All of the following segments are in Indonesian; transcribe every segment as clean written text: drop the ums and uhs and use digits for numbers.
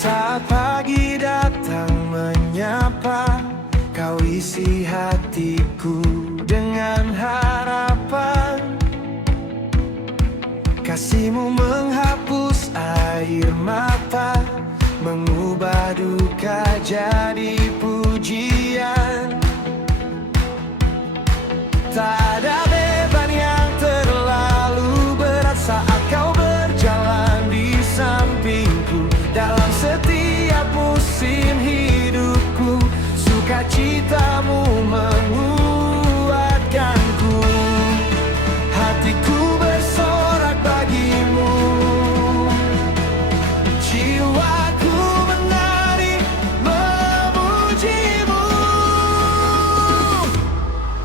Saat pagi datang menyapa, kau isi hatiku dengan harapan. Kasihmu menghapus air mata, mengubah duka jadi pujian. Tak ada beban yang terlalu berat saat kau berjalan di sampingku. Dalam setiap musim hidupku, sukacitamu menguatkanku. Hatiku bersorak bagimu, jiwaku menari memujimu.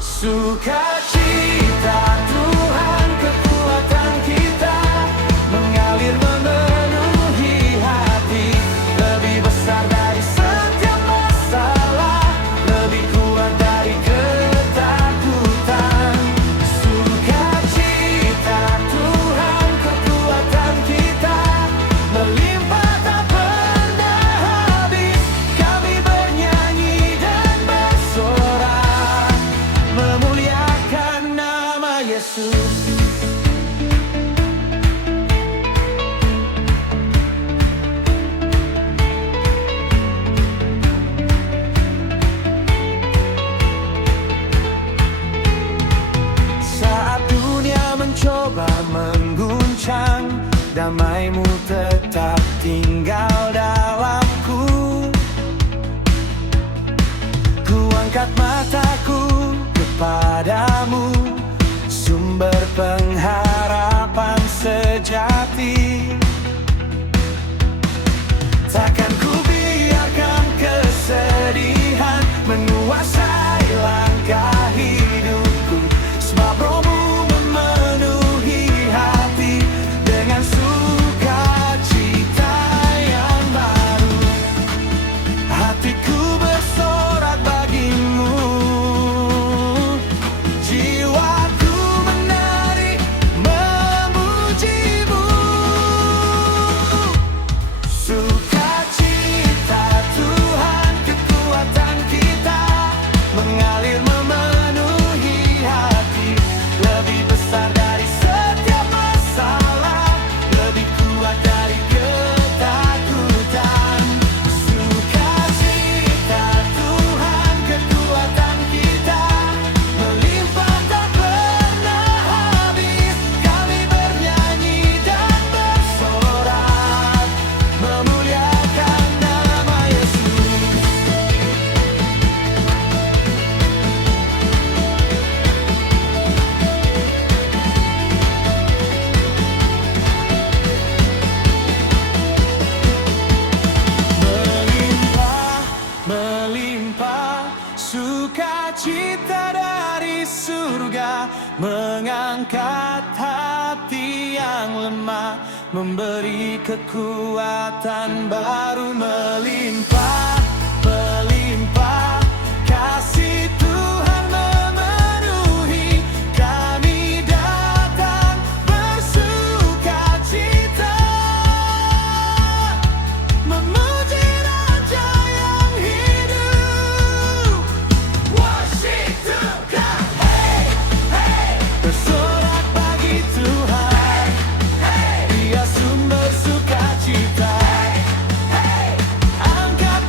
Sukacita Tuhan kekuatan kita, mengalir memenuhi hati. Lebih besar dari setiap masalah, lebih kuat dari ketakutan. Sukacita Tuhan kekuatan kita, melimpah tak pernah habis. Kami bernyanyi dan bersorak, memuliakan nama Yesus. Saat dunia mencoba mengguncang, damai-Mu tetap tinggal dalamku. Ku angkat mataku kepadamu, sumber pengharapan sejati. Takkan ku biarkan kesedihan menguasai langkah hidupku, sebab Roh-Mu memenuhi hati dengan sukacita yang baru. Hatiku bersorak bagimu, jiwaku menari memujimu. Sukacita Tuhan kekuatan kita, mengalir memenuhi hati. Lebih besar dari setiap masalah, lebih kuat dari ketakutan. Sukacita Tuhan kekuatan kita, melimpah tak pernah habis. Kami bernyanyi dan bersorak, memuliakan nama Yesus. Melimpah, melimpah, sukacita dari surga, mengangkat hati yang lemah, memberi kekuatan baru. Melimpah, melimpah, kasih Tuhan memenuhi kami, datang bersukacita, memuji Raja yang hidup. Worship to God, hey, hey. Bersorak bagi Tuhan, hey. Dia sumber sukacita, hey, hey. Angkat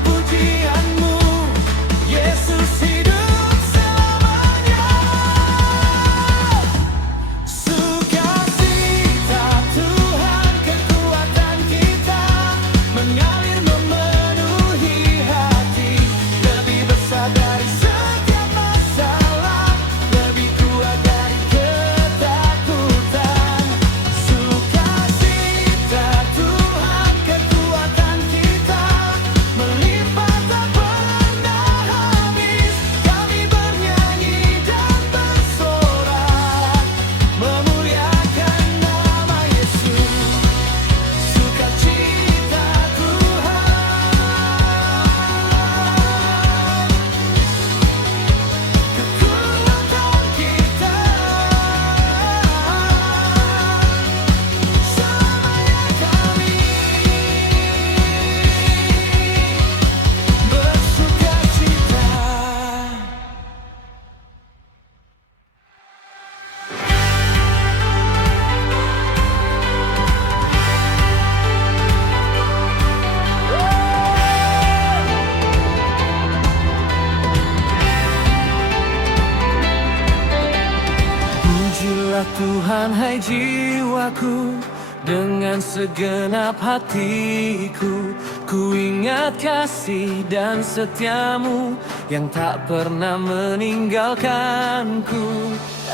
hai jiwaku, dengan segenap hatiku. Ku ingat kasih dan setiamu yang tak pernah meninggalkanku.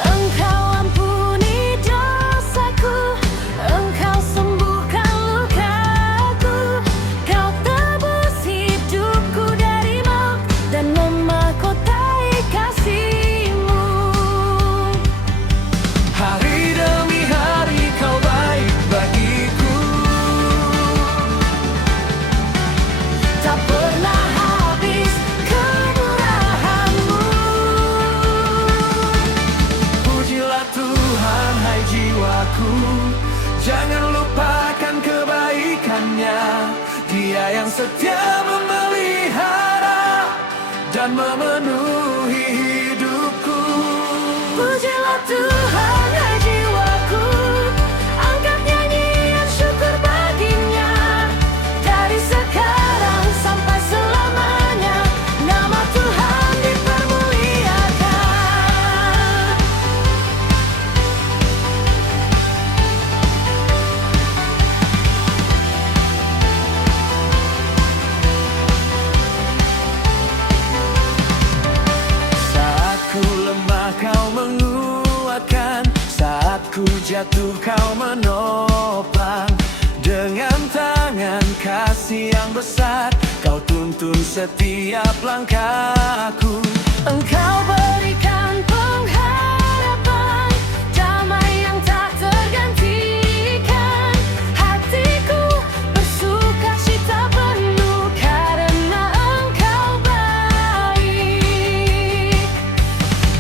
Engkau ampuni dosaku, Engkau sembuhkan lukaku, Kau tebus hidupku dari maut dan memahkotai kasih-Mu. Hari demi hari kau baik bagiku, Tak pernah habis kemurahan-Mu. pujilah Tuhan hai jiwaku, jangan lupakan kebaikannya. Dia yang setia memelihara dan memenuhi hidupku. Pujilah Tuhan hai jiwaku, angkat nyanyian syukur baginya. Dari sekarang sampai selamanya, nama Tuhan dipermuliakan. Saat ku lemah kau menguatkan, saat ku jatuh kau menopang. Dengan tangan kasih yang besar, kau tuntun setiap langkahku. Engkau berikan pengharapan, damai yang tak tergantikan. Hatiku bersukacita penuh karena Engkau baik.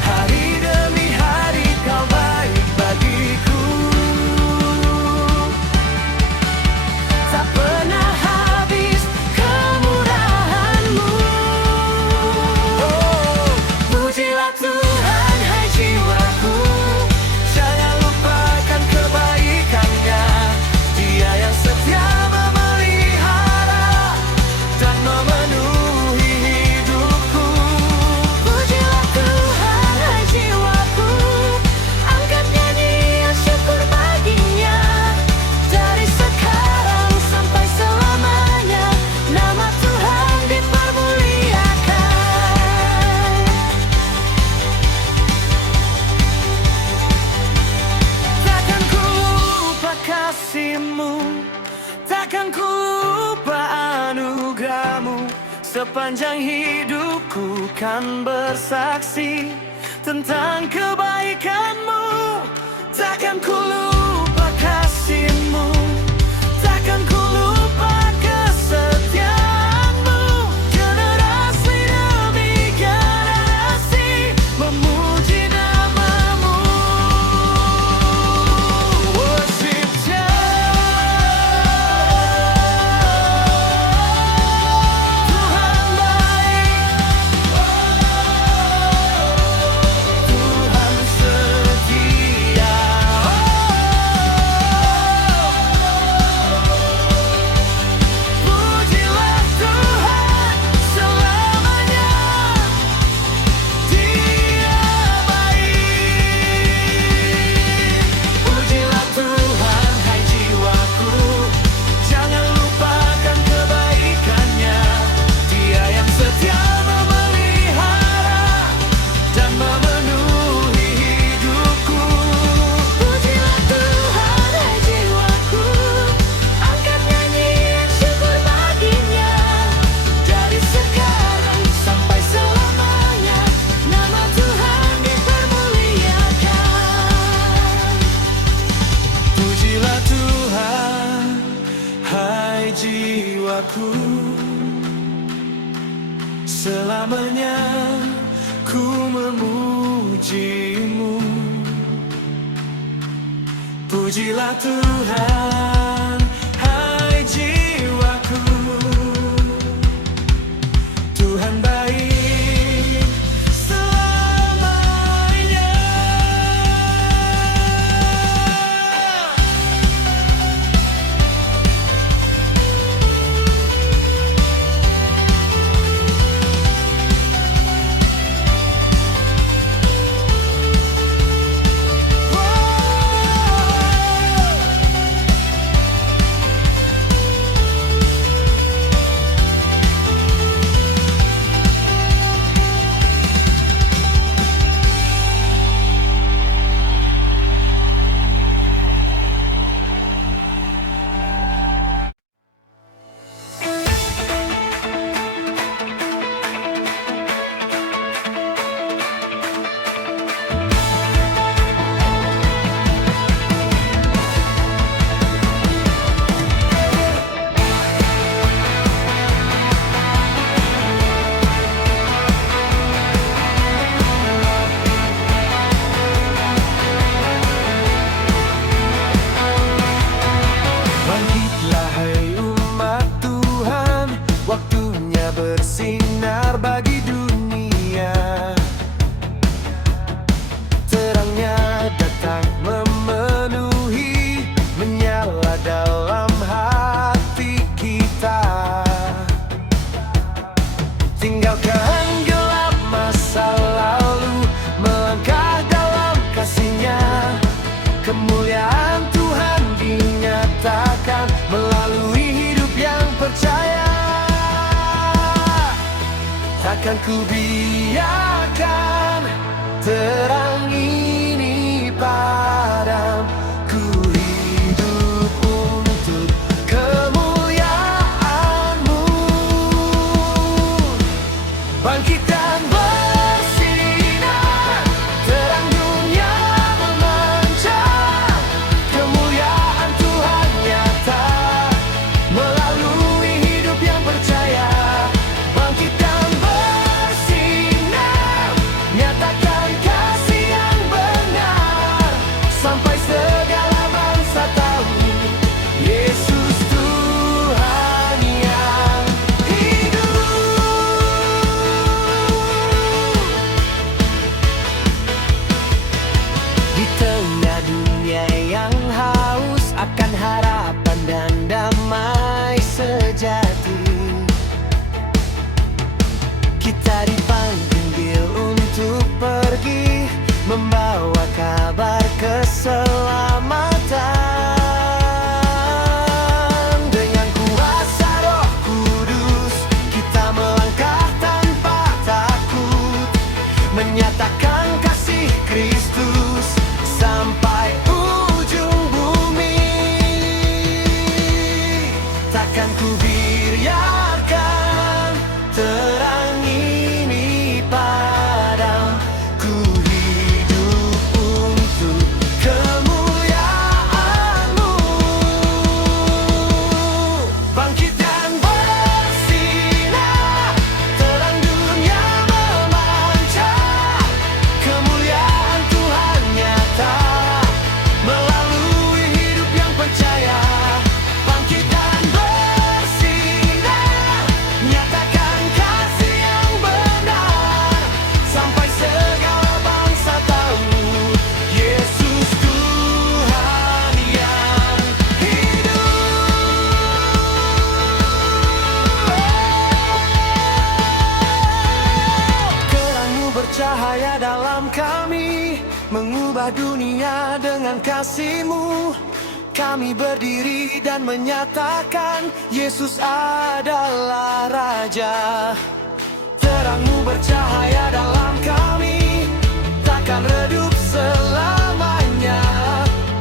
Hari demi hari kau baik bagiku, Tak pernah habis kemurahan-Mu. oh, Pujilah Tuhan hai jiwaku, jangan lupakan kebaikannya. Dia yang setia memelihara dan memenuhi hidupku. pujilah Tuhan hai jiwaku, angkat nyanyian syukur baginya. Dari sekarang sampai selamanya, nama Tuhan dipermuliakan. Takkan ku lupa kasih-Mu, takkan ku lupa anugerah-Mu. Sepanjang hidupku kan bersaksi tentang kebaikan-Mu. Takkan ku lupa kasih-Mu, takkan ku lupa kesetiaan-Mu. Generasi demi generasi memuji nama-Mu. Worship Tuhan baik, Tuhan setia. Pujilah Tuhan selamanya, Dia baik. Pujilah Tuhan hai jiwaku, jangan lupakan kebaikannya. Dia yang setia memelihara dan memenuhi hidupku. Pujilah Tuhan hai jiwaku, angkat nyanyian syukur baginya. Dari sekarang sampai selamanya, nama Tuhan dipermuliakan. Pujilah Tuhan hai jiwaku, selamanya ku memuji-Mu. Pujilah Tuhan hai jiwaku, Tuhan baik selamanya. takkan ku biarkan terang ini padam. Ku hidup untuk kemuliaan-Mu. Bangkit dan bersinar, terang dunia memancar. Kemuliaan Tuhan nyata melalui hidup yang percaya. Bangkit dan bersinar, nyatakan kasih yang benar, sampai segala bangsa tahu Yesus Tuhan yang hidup. Di tengah dunia yang haus akan harapan dan damai sejati, kita dipanggil untuk pergi membawa kabar keselamatan. Dengan kuasa Roh Kudus kita melangkah tanpa takut, menyatakan kasih Kristus sampai ujung bumi. Takkan ku biarkan terang ini padam. Ku hidup untuk kemuliaan-Mu. Bangkit dan bersinar, terang dunia memancar. Kemuliaan Tuhan nyata melalui hidup yang percaya. Bangkit dan bersinar, nyatakan kasih yang benar, sampai segala bangsa tahu Yesus Tuhan yang hidup. Terang-Mu bercahaya dalam kami, mengubah dunia dengan kasih-Mu. Kami berdiri dan menyatakan Yesus adalah Raja. Terang-Mu bercahaya dalam kami, takkan redup selamanya.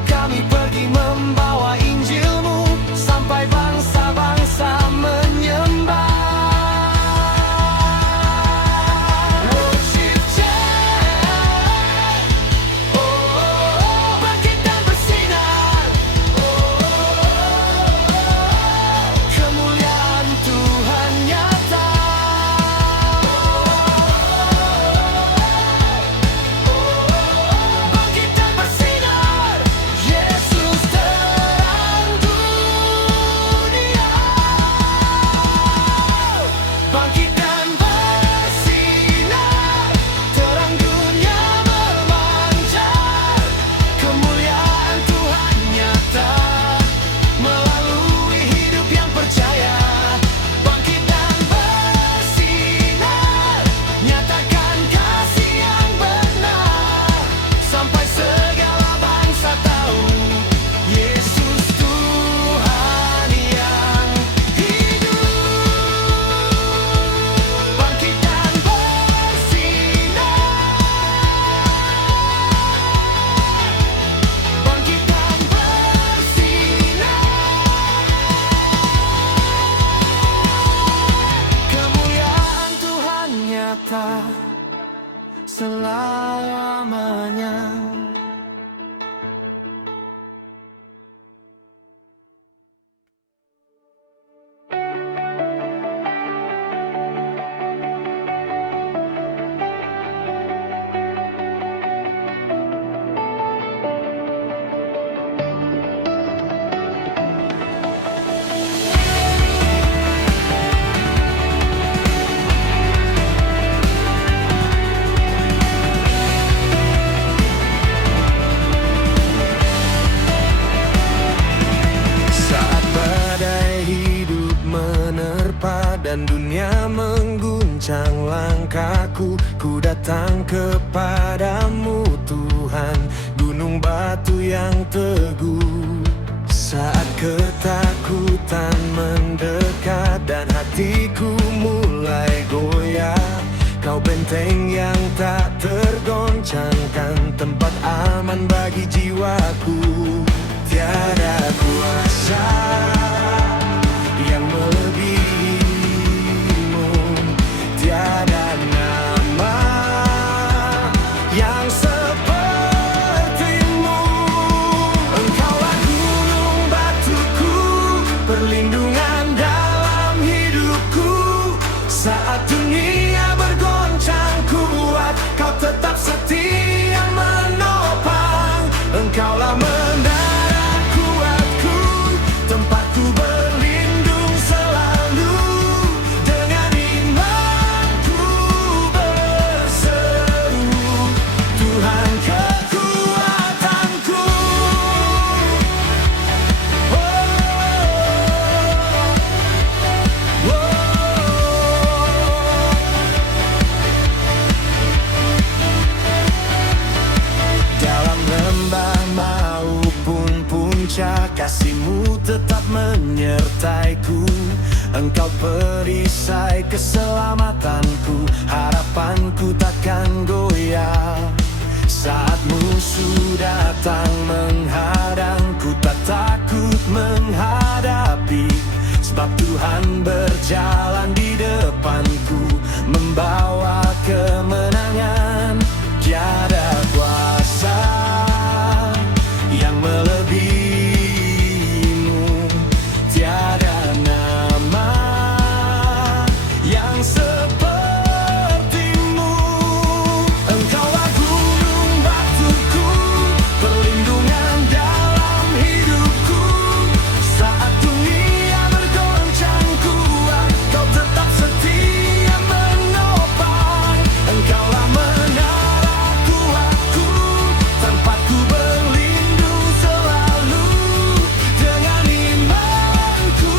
Kami pergi membawa Injil-Mu sampai bangsa-bangsa menyembah. Worship chant. Oh, bangkit dan bersinar. Kemuliaan Tuhan nyata. Bangkit dan bersinar, Yesus terang dunia. Bangkit dan bersinar, terang dunia memancar. Kemuliaan Tuhan nyata melalui hidup yang percaya. Bangkit dan bersinar, nyatakan kasih yang benar, sampai segala bangsa tahu Yesus Tuhan yang hidup. Bangkit dan bersinar, bangkit dan bersinar. Kemuliaan Tuhan nyata selamanya. Saat badai hidup menerpa dan dunia mengguncang langkahku, ku datang kepadamu Tuhan, gunung batu yang teguh. Saat ketakutan mendekat dan hatiku mulai goyah, benteng yang tak tergoncangkan, tempat aman bagi jiwaku. Tiada kuasa yang melebihimu, tiada nama yang sepertimu. Engkaulah gunung batuku, perlindungan dalam hidupku. Saat dunia bergoncang kuat, kau tetap setia menopang. Engkaulah menara kuatku, tempatku berlindung selalu. Dengan imanku berseru, Tuhan kekuatanku. Oh, oh. Dalam lembah maupun puncak, kasih-Mu tetap menyertaiku. Engkau perisai keselamatanku, harapanku takkan goyah. Saat musuh datang menghadangku, tak takut menghadapi. Sebab Tuhan berjalan di depanku, membawa kemenangan. Tiada kuasa yang melebihimu, tiada nama yang sepertimu. Engkaulah gunung batuku, perlindungan dalam hidupku. Saat dunia bergoncang kuat, kau tetap setia menopang. Engkaulah menara kuatku, tempatku berlindung selalu. Dengan imanku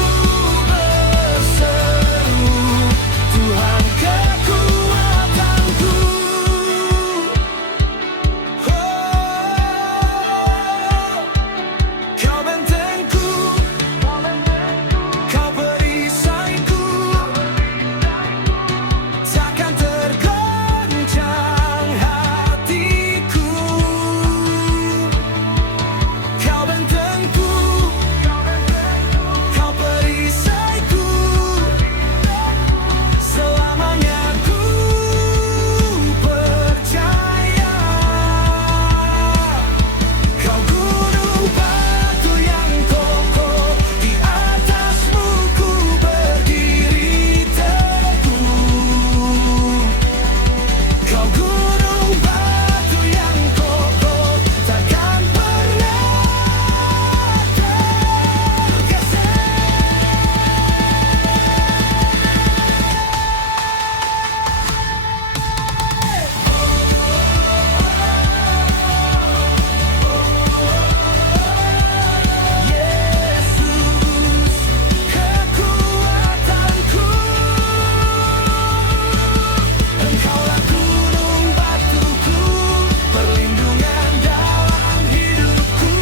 berseru, Tuhan kekuatanku. Kau bentengku, kau perisaiku, takkan tergoncang hatiku. Kau bentengku, kau perisaiku, selamanya ku percaya. Kau gunung batu yang kokoh, di atasmu ku berdiri teguh. Kau gunung batu yang kokoh, takkan pernah tergeser. Yesus, kekuatanku. Engkaulah gunung batuku, perlindungan dalam hidupku.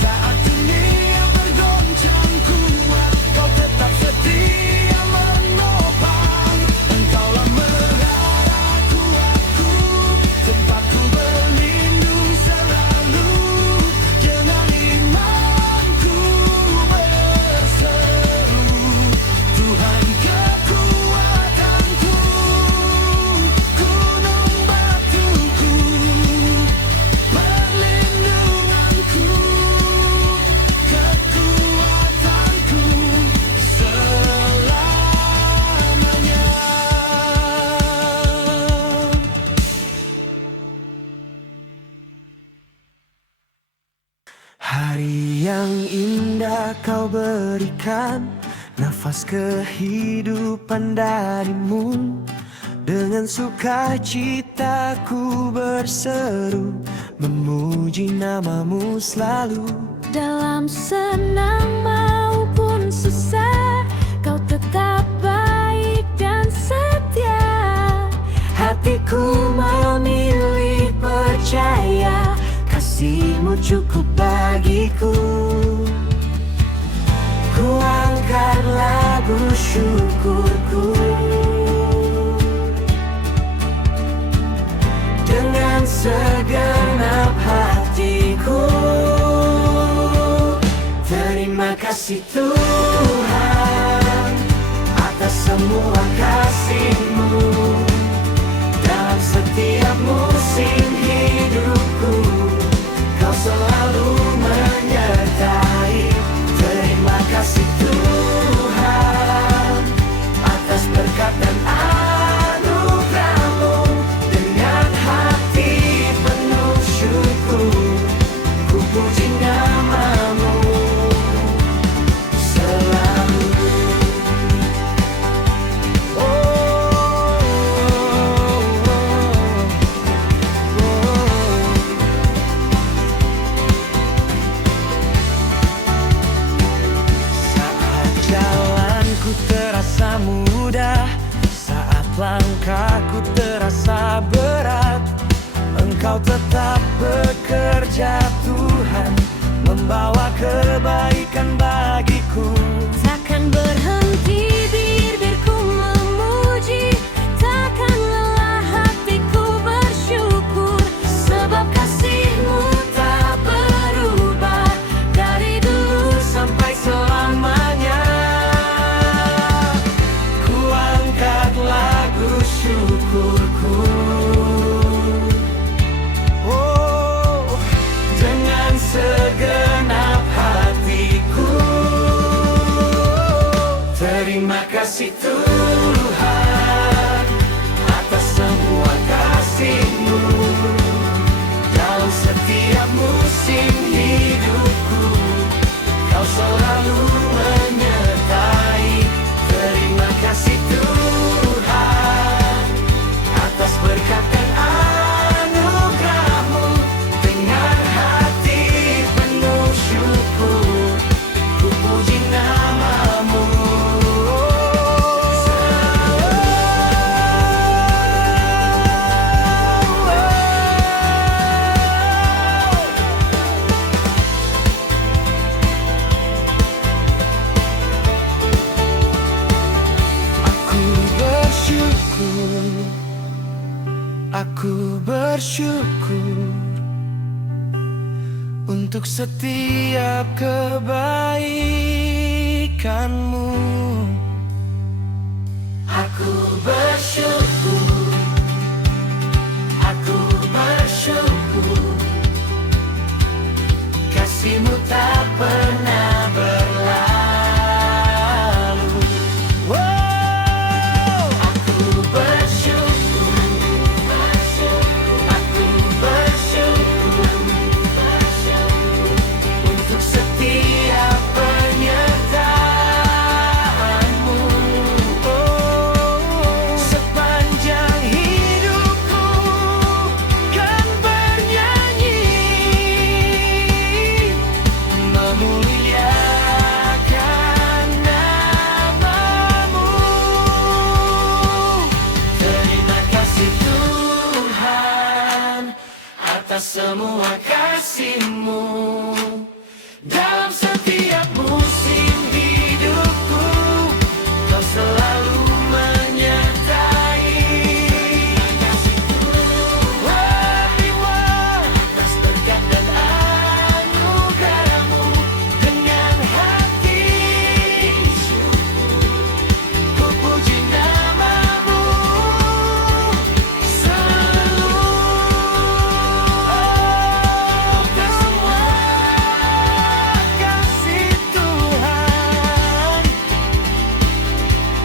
Saat dunia bergoncang kuat, kau tetap setia menopang. Engkaulah menara kuatku, tempatku berlindung selalu. Dengan imanku berseru, Tuhan kekuatanku. Gunung batuku, perlindunganku, kekuatanku selamanya. Hari yang indah kau berikan, nafas kehidupan darimu. Dengan sukacitaku berseru, memuji namamu selalu. Dalam senang maupun susah, kau tetap baik dan setia. Hatiku memilih percaya, kasih-Mu cukup bagiku. Ku angkat lagu syukurku. kasih Tuhan atas semua kasih-Mu dalam setiap musim hidupku. Kau selalu menyertai. Terima kasih Tuhan atas berkat dan anugerah-Mu. Dengan hati penuh syukur, ku puji nama-Mu selalu. Saat jalanku terasa mudah, saat langkahku terasa berat, Engkau tetap bekerja Tuhan, membawa kebaikan bagiku. Takkan berhenti bibirku memuji, takkan lelah hatiku bersyukur, sebab kasih-Mu tak berubah dari dulu sampai selamanya. Ku angkat lagu syukurku, oh, dengan segenap hatiku. Terima kasih Tuhan atas semua kasih-Mu dalam setiap musim hidupku. Kau selalu menyertai. Terima kasih Tuhan atas berkat dan anugerah-Mu. Dengan hati penuh syukur, ku puji nama-Mu Aku bersyukur untuk setiap kebaikan-Mu. Aku bersyukur, aku bersyukur, kasih-Mu tak pernah berlalu. Wow, aku bersyukur, aku bersyukur untuk setiap penyertaan-Mu. Oh, sepanjang hidupku kan bernyanyi, memuliakan nama-Mu. Terima kasih Tuhan atas semua kasih-Mu dalam setiap musim hidupku. Kau selalu menyertai. Terima atas berkat dan anugerah-Mu. Dengan hati syukur, ku puji nama-Mu selalu. Semua kasih Tuhan,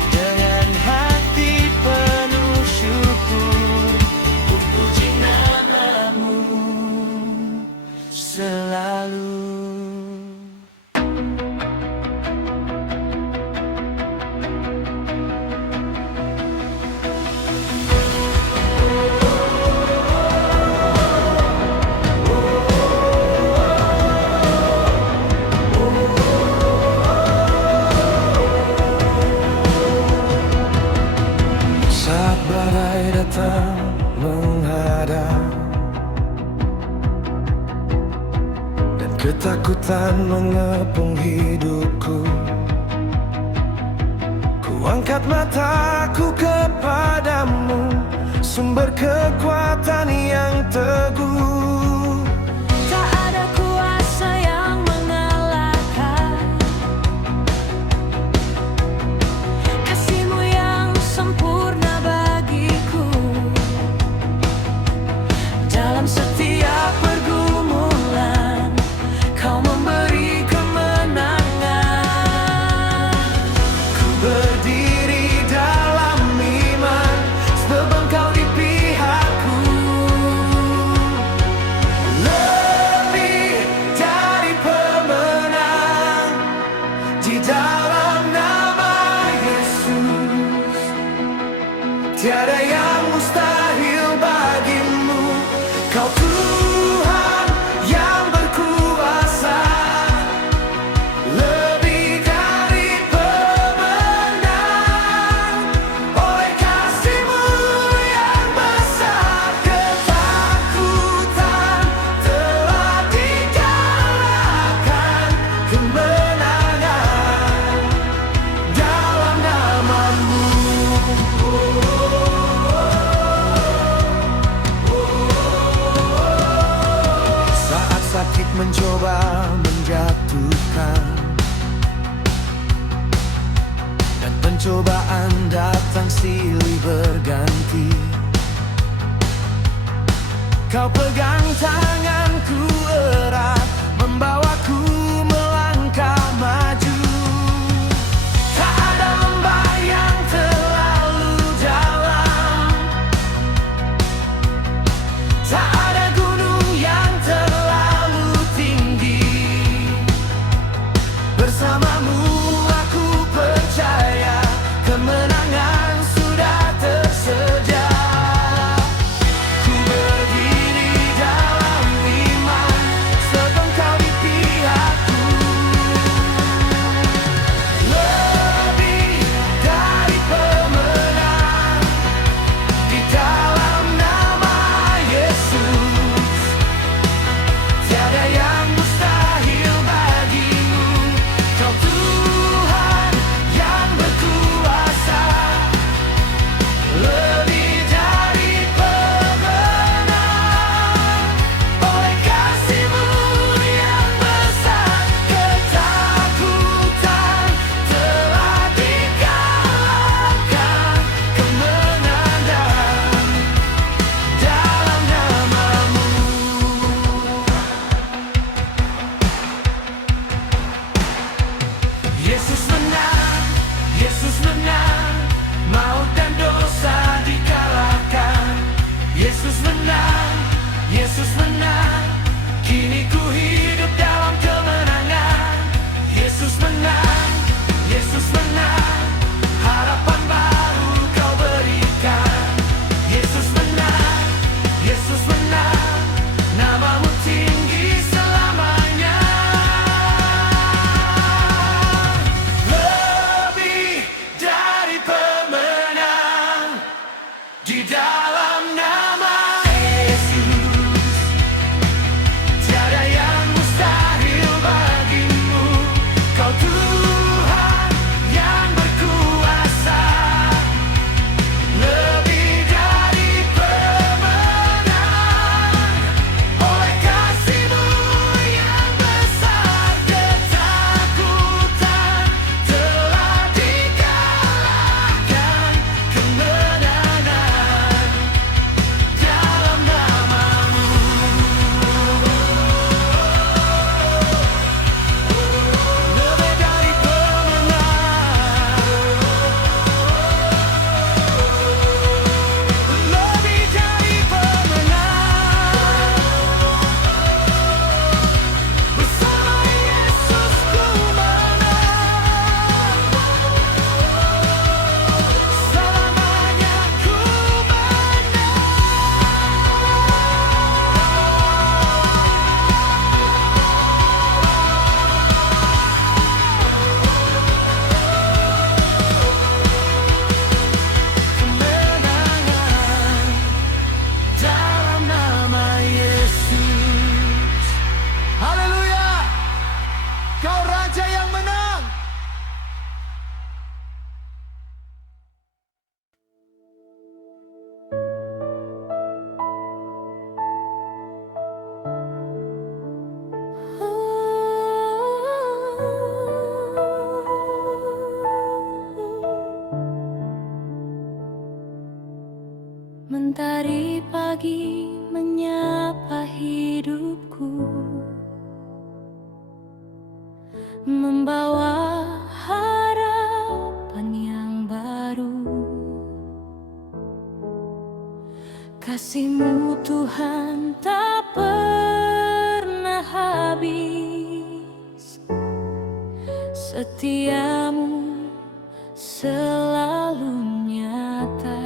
dengan hati penuh syukur, ku puji nama-Mu selalu. Saat badai datang menghadap dan ketakutan mengepung hidupku, ku angkat mataku kepadamu, sumber kekuatan yang teguh. Tak ada kuasa yang mengalahkan Tiada yang mustahil bagimu. Kau Tuhan yang berkuasa, lebih dari pemenang. Oleh kasih-Mu yang besar, ketakutan telah dikalahkan. Kemenangan dalam nama-Mu. Saat sakit mencoba menjatuhkan dan pencobaan datang silih berganti, Kau pegang tanganku erat, membawaku melangkah maju. Tak ada lembah yang terlalu dalam, tak ada gunung yang terlalu tinggi. Bersama-Mu aku percaya, kemenangan sudah tersedia. Ku berdiri dalam iman, sebab Kau di pihakku. Lebih dari pemenang, di dalam nama Yesus. Tiada yang mustahil bagimu. Kau Tuhan yang berkuasa, lebih dari pemenang. Oleh kasih-Mu yang besar, ketakutan telah dikalahkan. Kemenangan dalam nama-Mu. Yesus menang, Yesus menang, maut dan dosa dikalahkan. Yesus menang, Yesus menang, kini ku hidup dalam kemenangan. Yesus menang, Yesus menang, harapan baru Kau berikan. Yesus menang, Yesus menang, nama-Mu tinggi selamanya. Lebih dari pemenang, di dalam nama Yesus. Tiada yang mustahil bagimu. Kau Tuhan yang berkuasa, lebih dari pemenang. Oleh kasih-Mu yang besar, ketakutan telah dikalahkan. Kemenangan dalam nama-Mu. Lebih dari pemenang, lebih dari pemenang. Bersama Yesus ku menang, selamanya ku menang. Kemenangan dalam nama Yesus. Haleluya! Kau Raja yang menang. Mentari pagi menyapa hidupku, membawa harapan yang baru. Kasih-Mu Tuhan tak pernah habis, setia-Mu selalu nyata.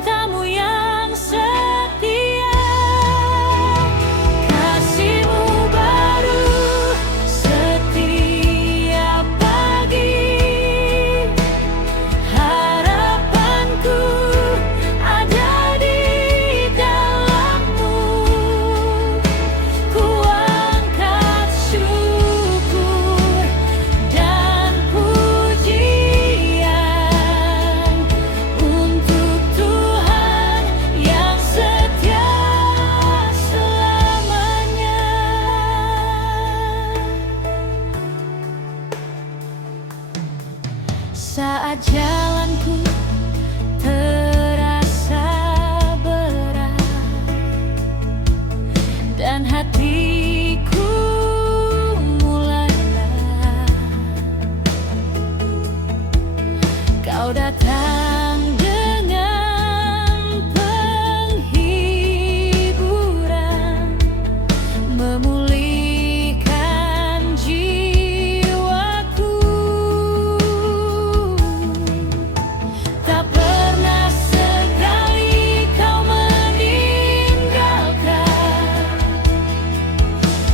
cintamu yang setia, kasih-Mu baru setiap pagi. Harapanku ada di dalam-Mu. Ku angkat syukur dan pujian untuk Tuhan yang setia selamanya. Saat jalanku terasa berat dan hatiku mulai lelah, Kau datang dengan penghiburan, memulihkan jiwaku. Tak pernah sekali Kau meninggalkan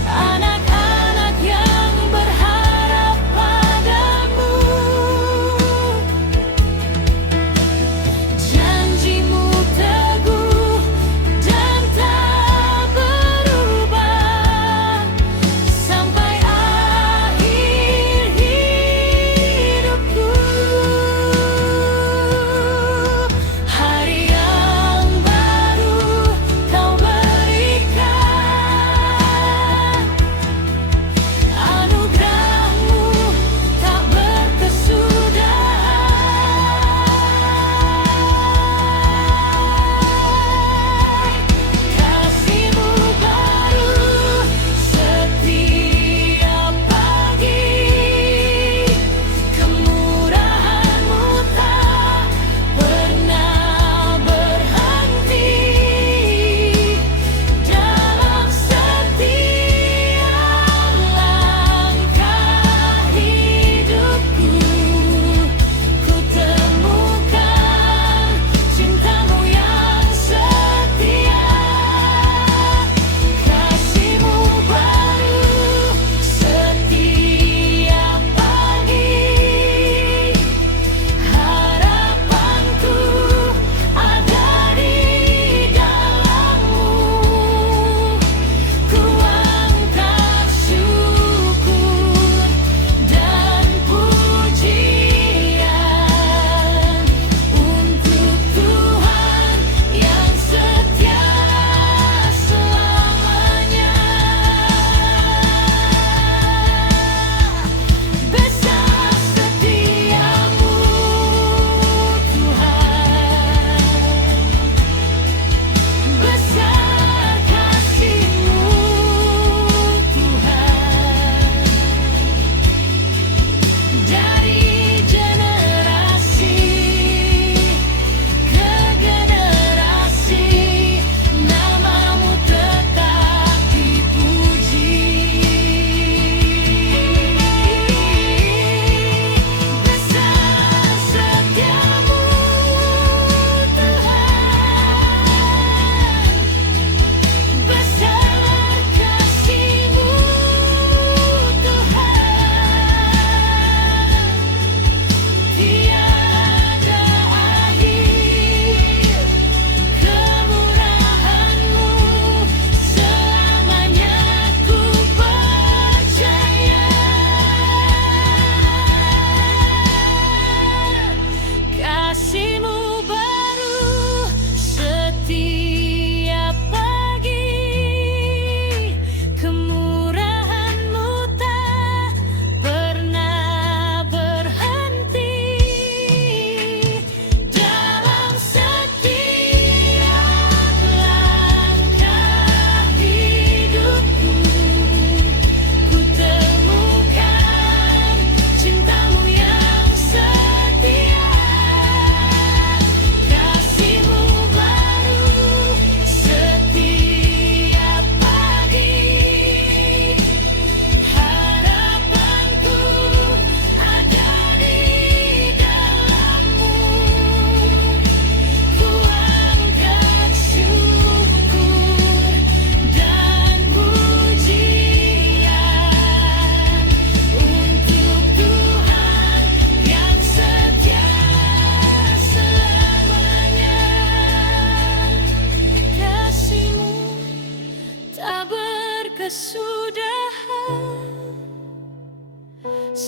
anak-anak yang berharap padamu.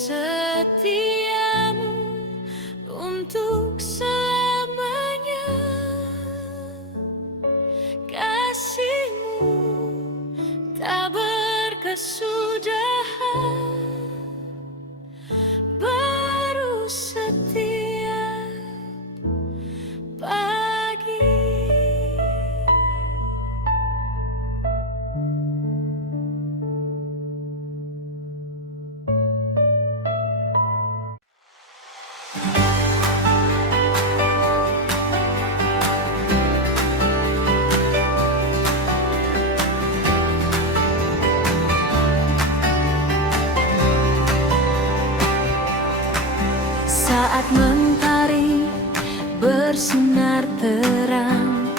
setiamu untuk selamanya. Kasih-Mu tak berkesudahan, baru setiap pagi. Saat mentari bersinar terang,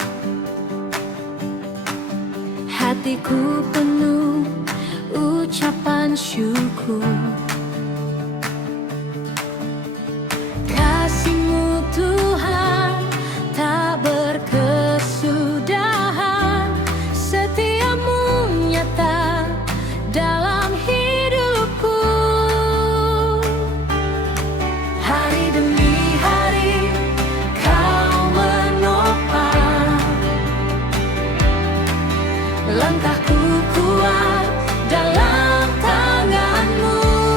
hatiku penuh ucapan syukur. Kasih-Mu Tuhan tak berkesudahan, setia-Mu nyata dalam hidupku. Hari demi hari Kau menopang langkahku, kuat dalam tangan-Mu.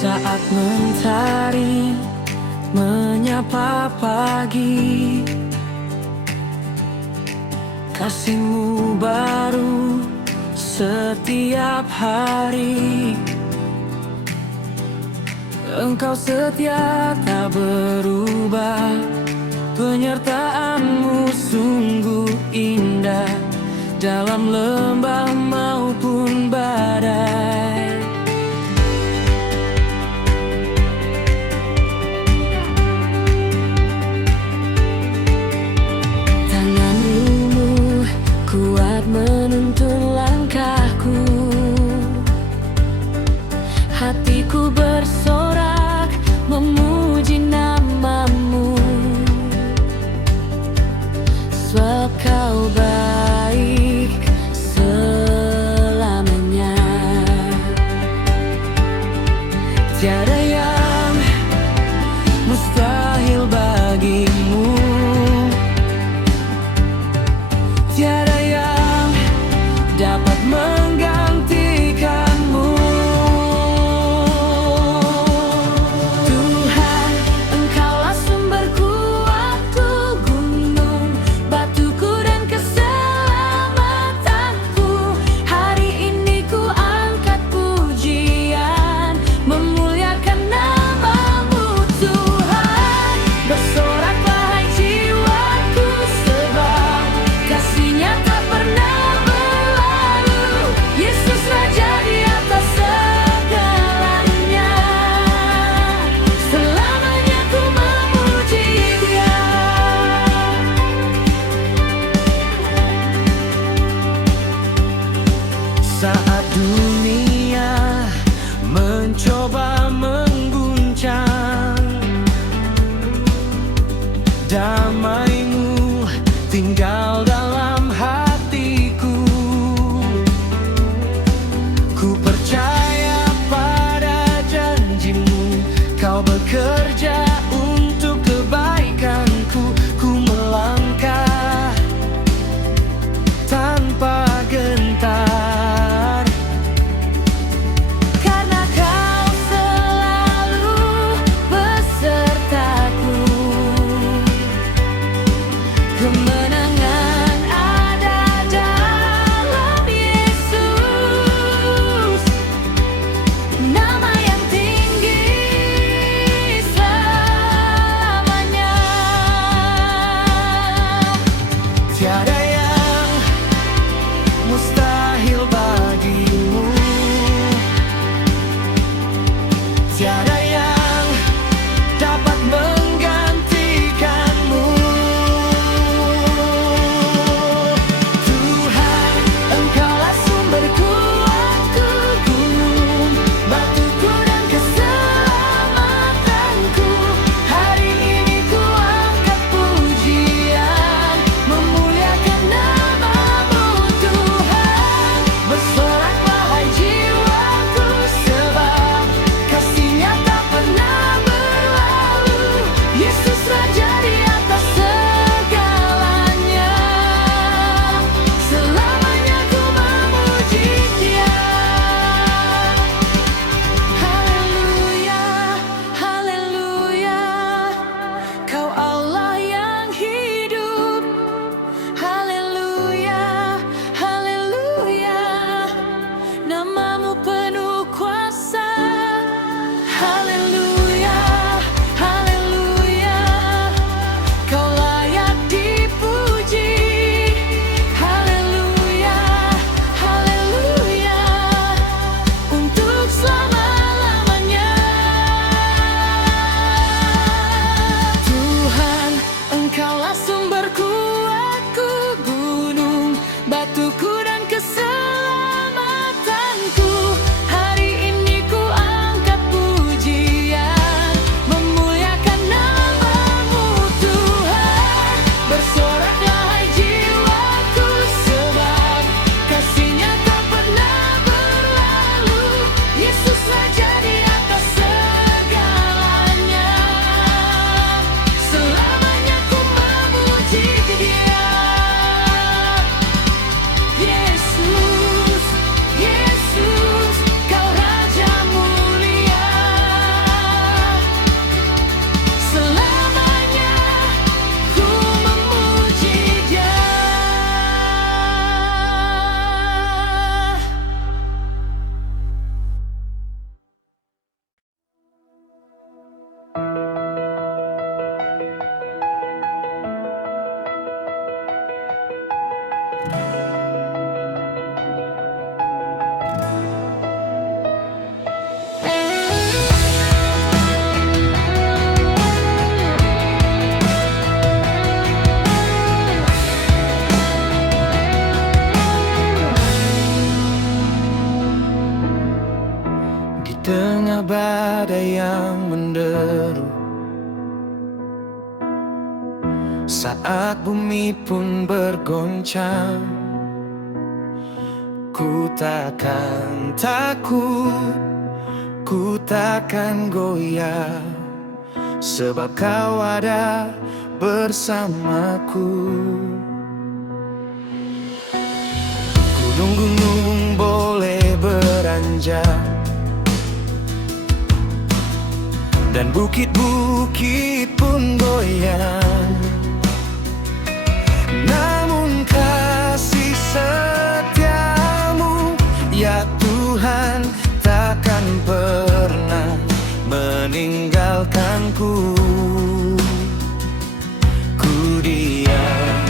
Saat mentari menyapa pagi, kasih-Mu baru setiap hari. Engkau setia tak berubah, penyertaan-Mu sungguh indah dalam lembah maupun badai. Tangan-Mu kuat menuntun langkahku, hatiku bersorak memuji nama-Mu. Sebab Kau baik selamanya. Tiada yang mustahil bagi-Mu, tiada yang dapat menggantikan-Mu. Tuhan, Engkaulah sumber kuatku, gunung, batuku dan keselamatanku. Hari ini ku angkat pujian, memuliakan nama-Mu Tuhan. Bersoraklah hai jiwaku, sebab kasih-Nya tak pernah berlalu. Yesus Raja di atas segalanya, selamanya ku memuji Dia. Saat dunia mencoba mengguncang, damai-Mu tinggal dalam hatiku. Ku percaya pada janji-Mu, Kau bekerja untuk kebaikanku. Ku melangkah tanpa gentar, tengah badai yang menderu, saat bumi pun bergoncang, ku takkan takut, ku takkan goyah, sebab kau ada bersamaku. Gunung-gunung boleh beranjak dan bukit-bukit pun goyang, namun kasih setiamu, ya Tuhan, takkan pernah meninggalkanku. Ku diam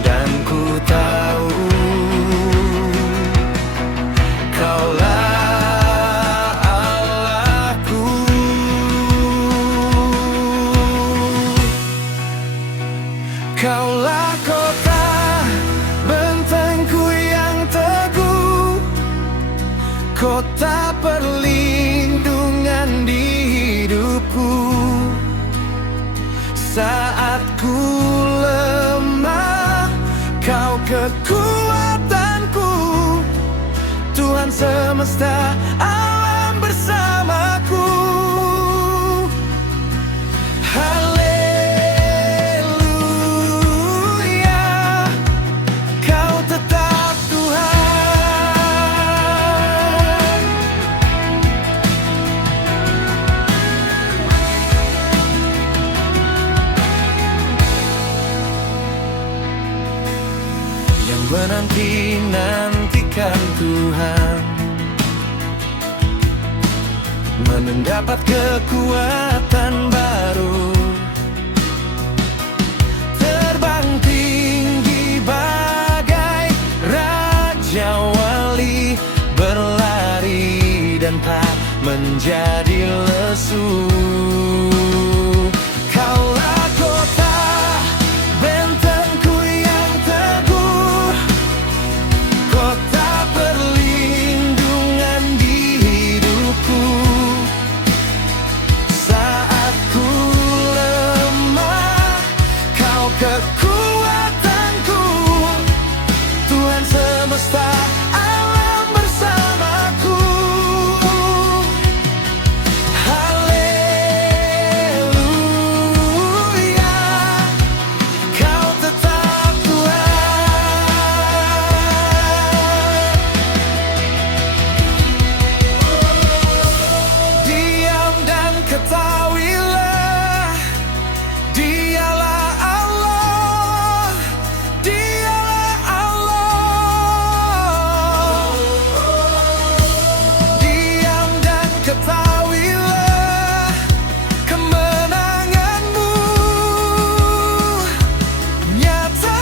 dan ku tahu Kaulah Allahku. Kaulah kota bentengku yang teguh, kota perlindungan di hidupku. Saat ku lemah, kau kekuatanku, Tuhan semesta alam bersamaku. Haleluya, kau tetap Tuhan. Yang menanti-nantikan Tuhan, mendapat kekuatan baru, terbang tinggi bagai Raja Wali, berlari dan tak menjadi lesu. Kaulah kota bentengku yang teguh, kota perlindungan di hidupku. Saat ku lemah, kau kekuatanku, Tuhan semesta alam bersamaku. Haleluya, kau tetap Tuhan. Diam dan ketahuilah, Dialah Allah, Dialah Allah. Diam dan ketahuilah, kemenanganmu nyata.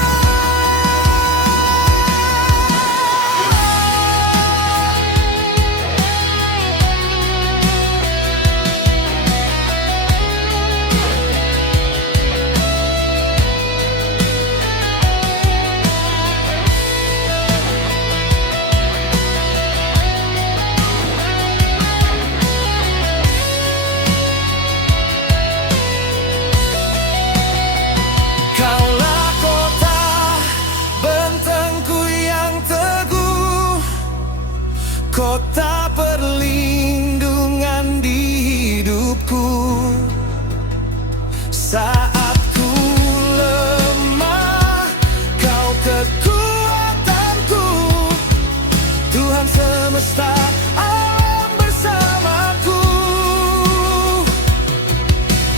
Kaulah kota bentengku yang teguh, kota perlindungan di hidupku. Saat ku lemah, kau kekuatanku, Tuhan semesta alam bersamaku.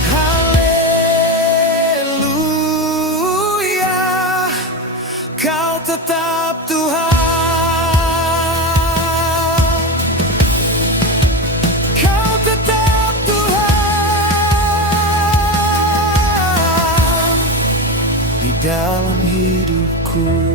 Haleluya, kau tetap Tuhan. Kau tetap Tuhan di dalam hidupku.